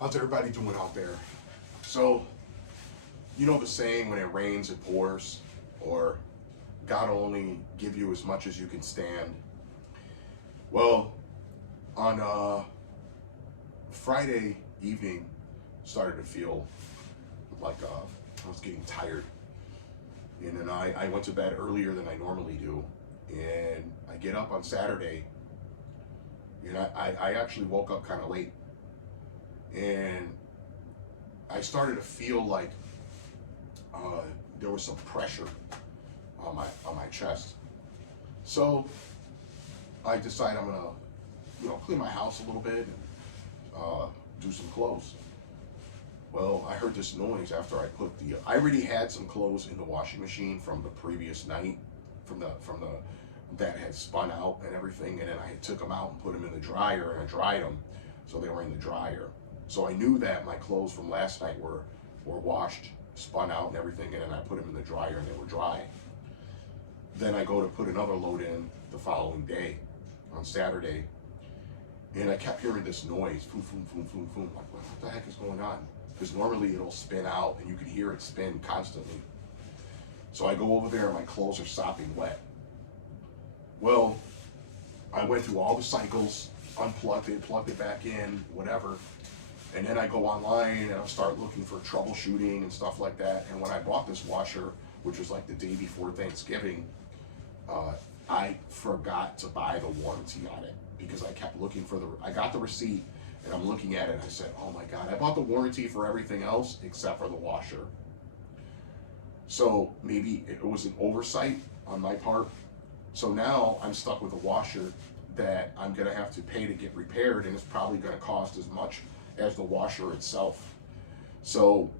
How's everybody doing out there? So, you know the saying, when it rains, it pours, or God only give you as much as you can stand. Well, on Friday evening, started to feel like I was getting tired. And then I went to bed earlier than I normally do. And I get up on Saturday, and I actually woke up kind of late. And I started to feel like there was some pressure on my chest. So I decided I'm gonna, clean my house a little bit and do some clothes. Well, I heard this noise after I already had some clothes in the washing machine from the previous night, from the that had spun out and everything, and then I took them out and put them in the dryer and I dried them, so they were in the dryer. So I knew that my clothes from last night were washed, spun out and everything, and then I put them in the dryer and they were dry. Then I go to put another load in the following day, on Saturday, and I kept hearing this noise, boom, boom, boom, boom, boom. Like, what the heck is going on? Because normally it'll spin out and you can hear it spin constantly. So I go over there and my clothes are sopping wet. Well, I went through all the cycles, unplugged it, plugged it back in, whatever. And then I go online and I'll start looking for troubleshooting and stuff like that. And when I bought this washer, which was like the day before Thanksgiving, I forgot to buy the warranty on it because I kept looking for I got the receipt and I'm looking at it and I said, oh my God, I bought the warranty for everything else except for the washer. So maybe it was an oversight on my part. So now I'm stuck with a washer that I'm gonna have to pay to get repaired, and it's probably gonna cost as much as the washer itself. So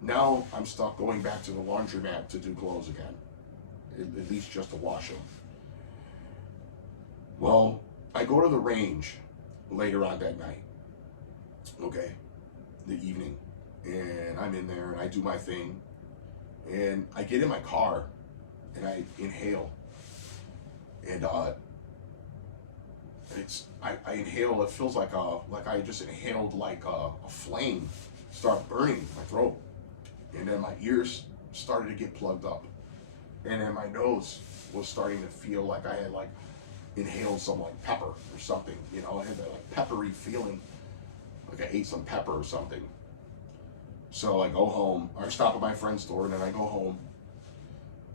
now I'm stuck going back to the laundromat to do clothes again, at least just to wash them. Well, I go to the range later on that night, okay, the evening, and I'm in there and I do my thing, and I get in my car and I inhale, and I inhale. It feels like I just inhaled like a flame start burning my throat, and then my ears started to get plugged up, and then my nose was starting to feel like I had like inhaled some like pepper or something. I had that like peppery feeling, like I ate some pepper or something. So I go home, or stop at my friend's store, and then I go home,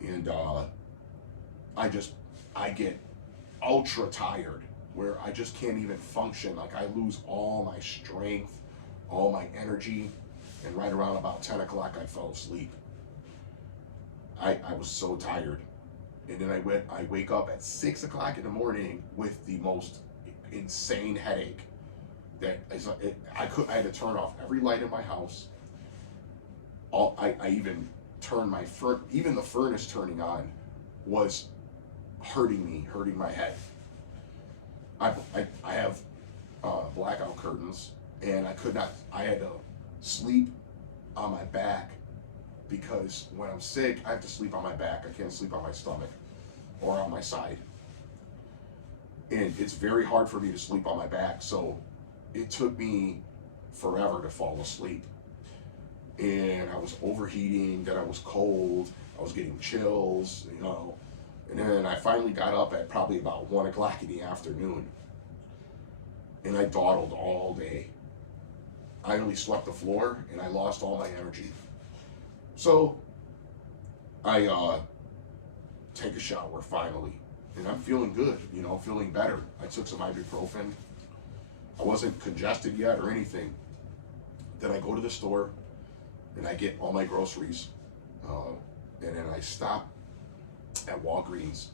and I get ultra tired, where I just can't even function. Like I lose all my strength, all my energy, and right around about 10 o'clock I fell asleep. I was so tired. And then I wake up at 6 o'clock in the morning with the most insane headache that I had to turn off every light in my house. I even turned even the furnace turning on was hurting my head. I have blackout curtains, and I had to sleep on my back, because when I'm sick, I have to sleep on my back. I can't sleep on my stomach or on my side. And it's very hard for me to sleep on my back, so it took me forever to fall asleep. And I was overheating, then I was cold, I was getting chills, and then I finally got up at probably about 1 o'clock in the afternoon, and I dawdled all day. I only swept the floor, and I lost all my energy. So I take a shower finally, and I'm feeling good, feeling better. I took some ibuprofen. I wasn't congested yet or anything. Then I go to the store, and I get all my groceries, and then I stop at Walgreens,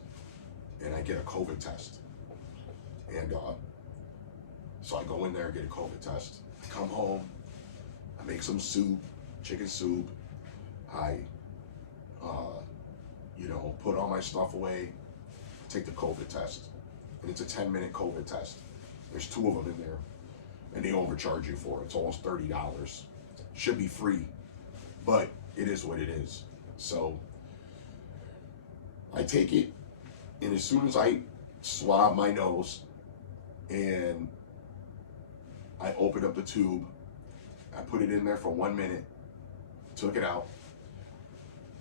and I get a COVID test. And so I go in there and get a COVID test. I come home, I make some soup, chicken soup. I, put all my stuff away, take the COVID test. And it's a 10-minute COVID test. There's 2 of them in there, and they overcharge you for it. It's almost $30. Should be free, but it is what it is. So I take it, and as soon as I swab my nose and I open up the tube, I put it in there for 1 minute, took it out,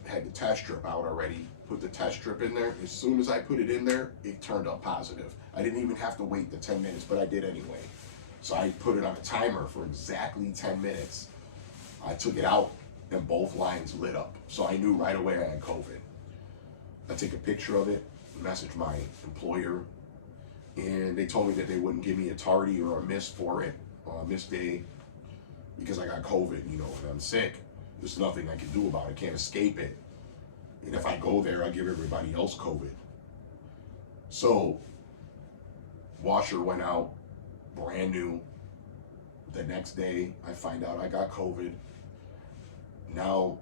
had the test strip out already, put the test strip in there. As soon as I put it in there, it turned up positive. I didn't even have to wait the 10 minutes, but I did anyway. So I put it on a timer for exactly 10 minutes. I took it out and both lines lit up. So I knew right away I had COVID. I take a picture of it, message my employer, and they told me that they wouldn't give me a tardy or a miss for it, or a missed day, because I got COVID, you know, and I'm sick. There's nothing I can do about it. I can't escape it. And if I go there, I give everybody else COVID. So, washer went out, brand new. The next day, I find out I got COVID. Now,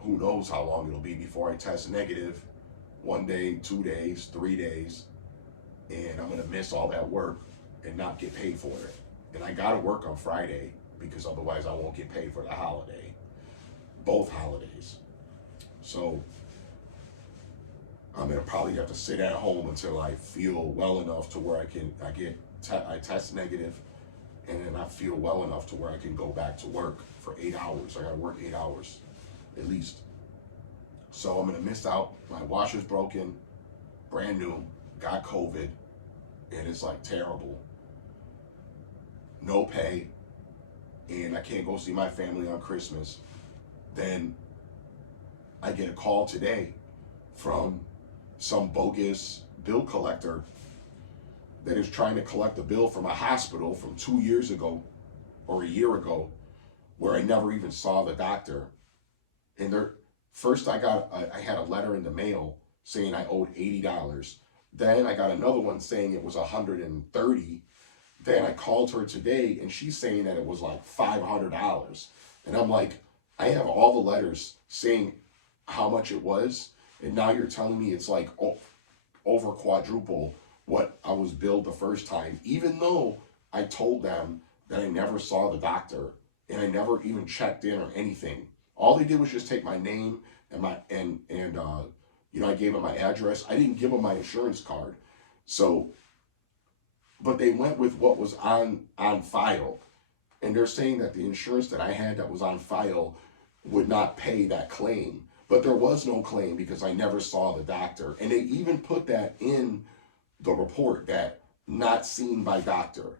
who knows how long it'll be before I test negative. 1 day, 2 days, 3 days. And I'm gonna miss all that work and not get paid for it. And I gotta work on Friday because otherwise I won't get paid for the holiday. Both holidays. So I'm gonna probably have to sit at home until I feel well enough to where I test negative, and then I feel well enough to where I can go back to work for 8 hours. I gotta work 8 hours at least. So I'm gonna miss out. My washer's broken, brand new, got COVID, and it's like terrible. No pay, and I can't go see my family on Christmas. Then I get a call today from some bogus bill collector that is trying to collect a bill from a hospital from 2 years ago or a year ago where I never even saw the doctor. And first I had a letter in the mail saying I owed $80. Then I got another one saying it was $130. Then I called her today and she's saying that it was like $500. And I'm like, I have all the letters saying how much it was, and now you're telling me it's like over quadruple what I was billed the first time, even though I told them that I never saw the doctor and I never even checked in or anything. All they did was just take my name and I gave them my address. I didn't give them my insurance card. So, but they went with what was on file. And they're saying that the insurance that I had that was on file would not pay that claim. But there was no claim because I never saw the doctor. And they even put that in the report, that not seen by doctor.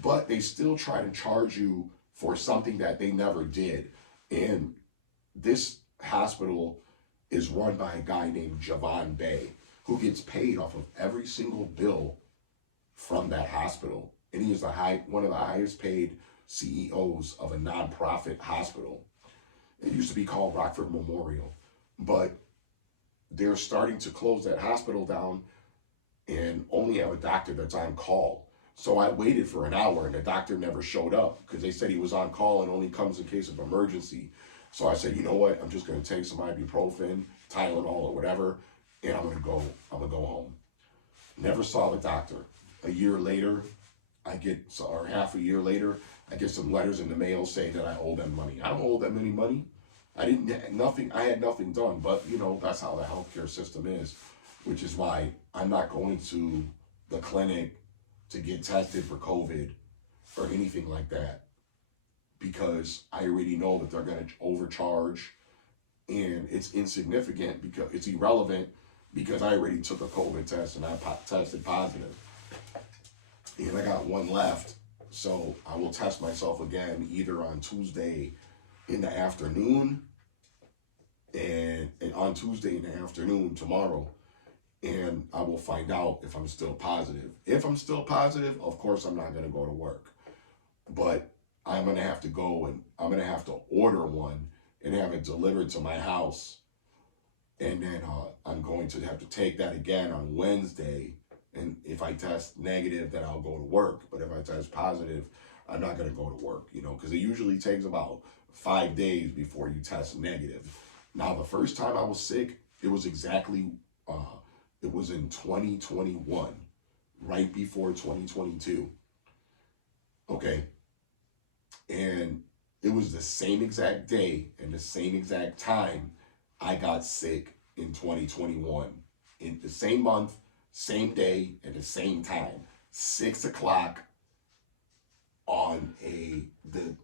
But they still try to charge you for something that they never did. And this hospital is run by a guy named Javon Bay, who gets paid off of every single bill from that hospital. And he is one of the highest paid CEOs of a nonprofit hospital. It used to be called Rockford Memorial, but they're starting to close that hospital down and only have a doctor that's on call. So I waited for an hour and the doctor never showed up because they said he was on call and only comes in case of emergency. So I said, you know what? I'm just going to take some ibuprofen, Tylenol or whatever, and I'm going to go home. Never saw the doctor. A year later, or half a year later, I get some letters in the mail saying that I owe them money. I don't owe them any money. I had nothing done, but you know, that's how the healthcare system is, which is why I'm not going to the clinic to get tested for COVID or anything like that, because I already know that they're going to overcharge and it's insignificant, because it's irrelevant, because I already took a COVID test and I tested positive. And I got one left, so I will test myself again either on Tuesday in the afternoon and on Tuesday in the afternoon tomorrow, and I will find out if I'm still positive. If I'm still positive, of course I'm not going to go to work, but I'm going to have to go and I'm going to have to order one and have it delivered to my house, and then I'm going to have to take that again on Wednesday. And if I test negative, then I'll go to work. But if I test positive, I'm not going to go to work, because it usually takes about 5 days before you test negative. Now, the first time I was sick, it was exactly, it was in 2021, right before 2022. Okay. And it was the same exact day and the same exact time I got sick in 2021. In the same month, same day, at the same time, 6 o'clock on the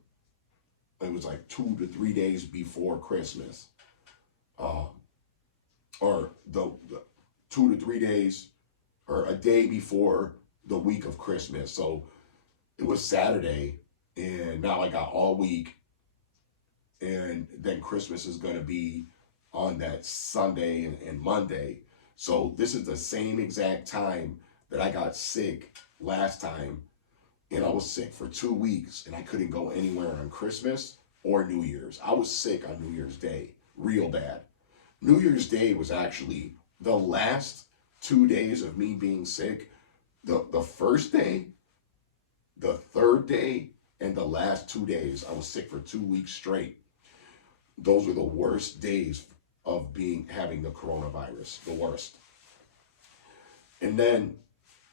was like 2 to 3 days before Christmas, or the 2 to 3 days, or a day before the week of Christmas. So it was Saturday, and now I got all week, and then Christmas is going to be on that Sunday and Monday. So this is the same exact time that I got sick last time, and I was sick for 2 weeks, and I couldn't go anywhere on Christmas or New Year's. I was sick on New Year's Day, real bad. New Year's Day was actually the last 2 days of me being sick. The first day, the third day, and the last 2 days, I was sick for 2 weeks straight. Those were the worst days of having the coronavirus, the worst. And then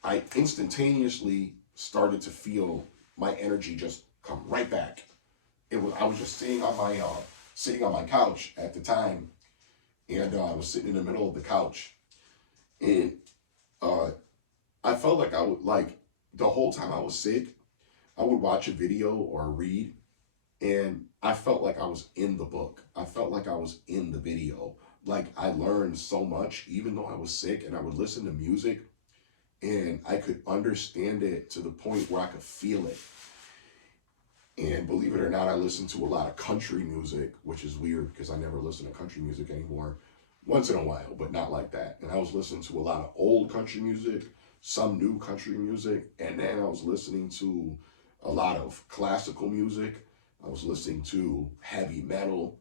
I instantaneously started to feel my energy just come right back. I was just sitting on my couch at the time, and I was sitting in the middle of the couch, and I felt like the whole time I was sick, I would watch a video or read, and I felt like I was in the book. I felt like I was in the video. Like I learned so much, even though I was sick, and I would listen to music, and I could understand it to the point where I could feel it. And believe it or not, I listen to a lot of country music, which is weird because I never listen to country music anymore. Once in a while, but not like that. And I was listening to a lot of old country music, some new country music, and then I was listening to a lot of classical music. I was listening to heavy metal,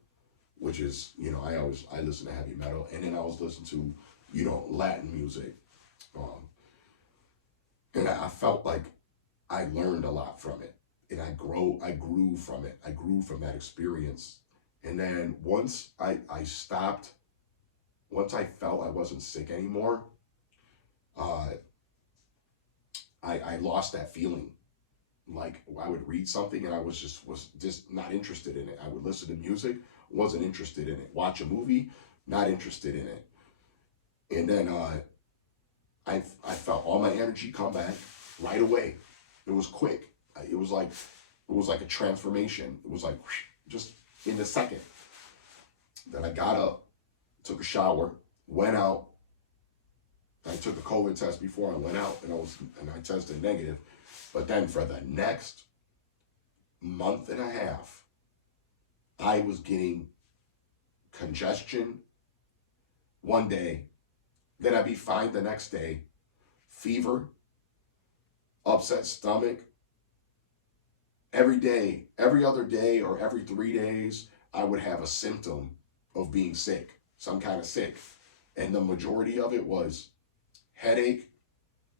which is, I listen to heavy metal, and then I was listening to, Latin music. And I felt like I learned a lot from it, and I grew from it. I grew from that experience. And then once I felt I wasn't sick anymore, I lost that feeling. Like I would read something and I was just not interested in it. I would listen to music, wasn't interested in it. Watch a movie, not interested in it. And then I felt all my energy come back right away. It was quick. It was like a transformation. It was like just in a second. Then I got up, took a shower, went out. I took a COVID test before I went out, and I tested negative. But then for the next month and a half, I was getting congestion one day, then I'd be fine the next day, fever, upset stomach. Every day, every other day, or every 3 days, I would have a symptom of being sick, some kind of sick. And the majority of it was headache,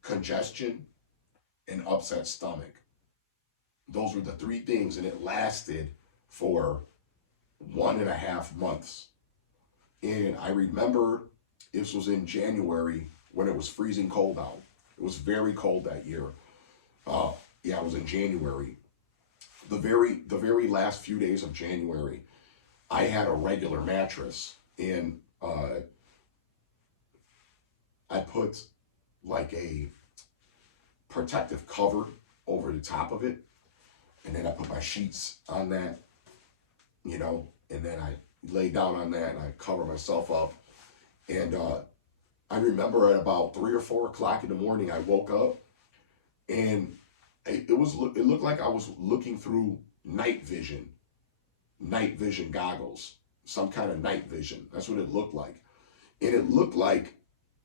congestion, and upset stomach. Those were the 3 things, and it lasted for 1.5 months. And I remember this was in January when it was freezing cold out. It was very cold that year. It was in January. The very last few days of January, I had a regular mattress, and I put like a protective cover over the top of it, and then I put my sheets on that, and then I lay down on that and I cover myself up. And I remember at about 3 or 4 o'clock in the morning, I woke up, and it looked like I was looking through night vision goggles, some kind of night vision. That's what it looked like. And it looked like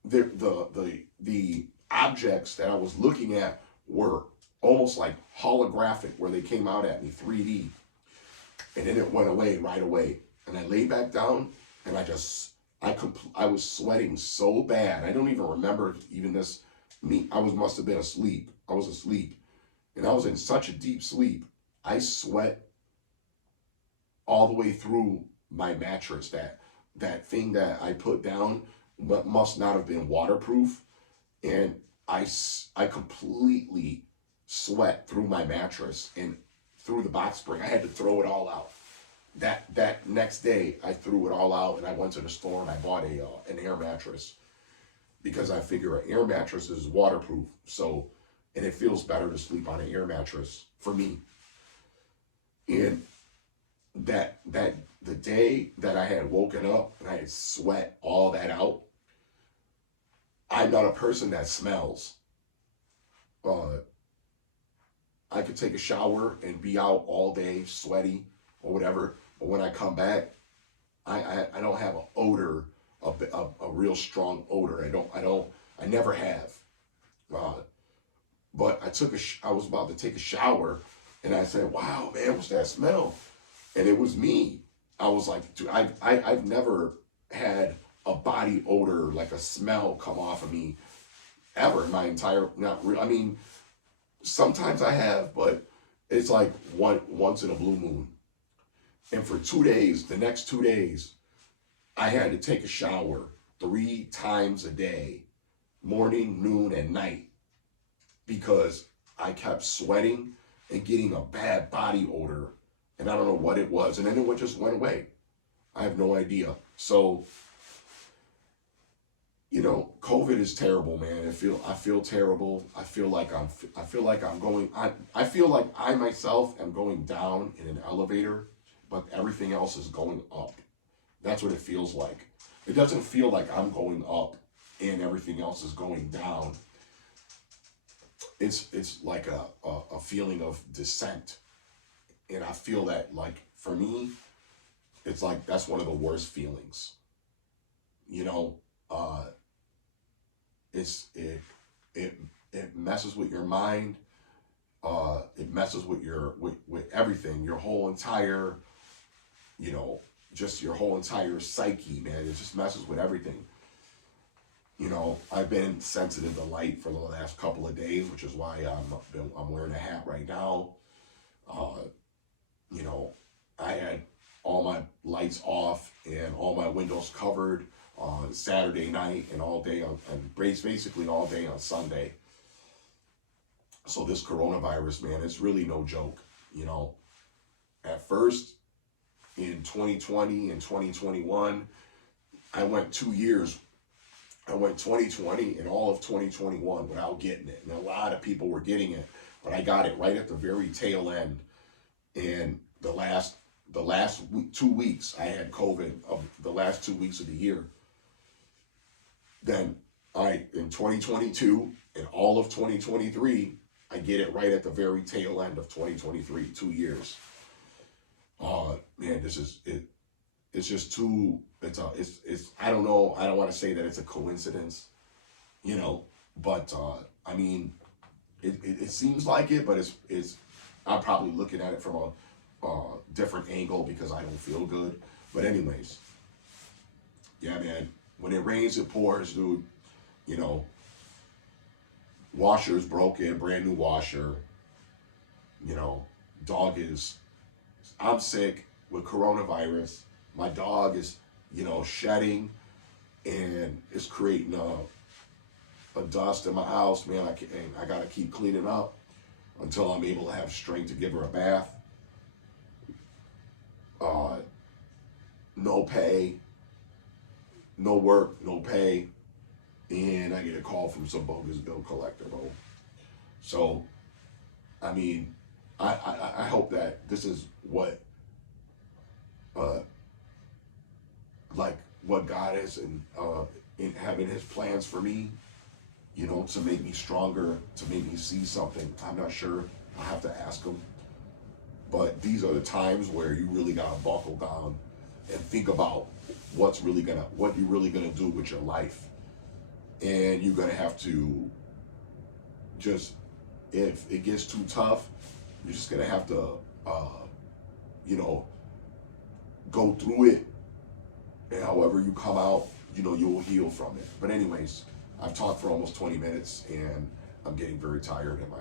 the objects that I was looking at were almost like holographic, where they came out at me 3D. And then it went away right away. And I lay back down, and I was sweating so bad. I don't even remember even this. Must have been asleep. I was asleep. And I was in such a deep sleep. I sweat all the way through my mattress. That thing that I put down must not have been waterproof. And I completely sweat through my mattress and through the box spring. I had to throw it all out. That next day, I threw it all out, and I went to the store and I bought an air mattress, because I figure an air mattress is waterproof. So, and it feels better to sleep on an air mattress for me. And that the day that I had woken up and I had sweat all that out, I'm not a person that smells. Uh, I could take a shower and be out all day sweaty or whatever, but when I come back, I don't have an odor, a real strong odor. I never have. Uh, but I was about to take a shower, and I said, "Wow, man, what's that smell?" And it was me. I was like, dude, I've never had a body odor, like a smell, come off of me ever in my entire. Not real. I mean, sometimes I have, but it's like once in a blue moon. And for 2 days, the next 2 days, I had to take a shower 3 times a day, morning, noon, and night, because I kept sweating and getting a bad body odor, and I don't know what it was, and then it just went away. I have no idea. So, COVID is terrible, man. I feel terrible. I feel like I myself am going down in an elevator, but everything else is going up. That's what it feels like. It doesn't feel like I'm going up and everything else is going down. It's like a feeling of descent. And I feel that, like, for me, it's like that's one of the worst feelings. You know, it messes with your mind. It messes with with everything, your whole entire, just your whole entire psyche, man. It just messes with everything. I've been sensitive to light for the last couple of days, which is why I'm wearing a hat right now. I had all my lights off and all my windows covered on Saturday night and all day and basically all day on Sunday. So this coronavirus, man, it's really no joke. At first in 2020 and 2021, I went 2 years. I went 2020 and all of 2021 without getting it. And a lot of people were getting it, but I got it right at the very tail end. And the last 2 weeks, I had COVID of the last 2 weeks of the year. Then in 2022 and all of 2023, I get it right at the very tail end of 2023, 2 years. Man, this is it. It's just too. It's I don't know. I don't want to say that it's a coincidence, but I mean, it seems like it, but it's. I'm probably looking at it from a different angle because I don't feel good. But anyways, yeah, man. When it rains, it pours, dude. Washer's broken, brand new washer. Dog is. I'm sick with coronavirus. My dog is, shedding, and it's creating a dust in my house, man. I gotta keep cleaning up until I'm able to have strength to give her a bath. No pay, no work, no pay, and I get a call from some bogus bill collector, bro. So, I mean, I hope that this is what, like what God is in having His plans for me, to make me stronger, to make me see something. I'm not sure. I have to ask Him. But these are the times where you really gotta buckle down and think about what you're really gonna do with your life, and you're gonna have to just, if it gets too tough, you're just gonna have to, go through it, and however you come out, you'll heal from it. But anyways, I've talked for almost 20 minutes, and I'm getting very tired, and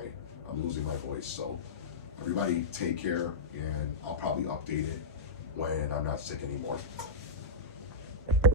I'm losing my voice. So everybody take care, and I'll probably update it when I'm not sick anymore.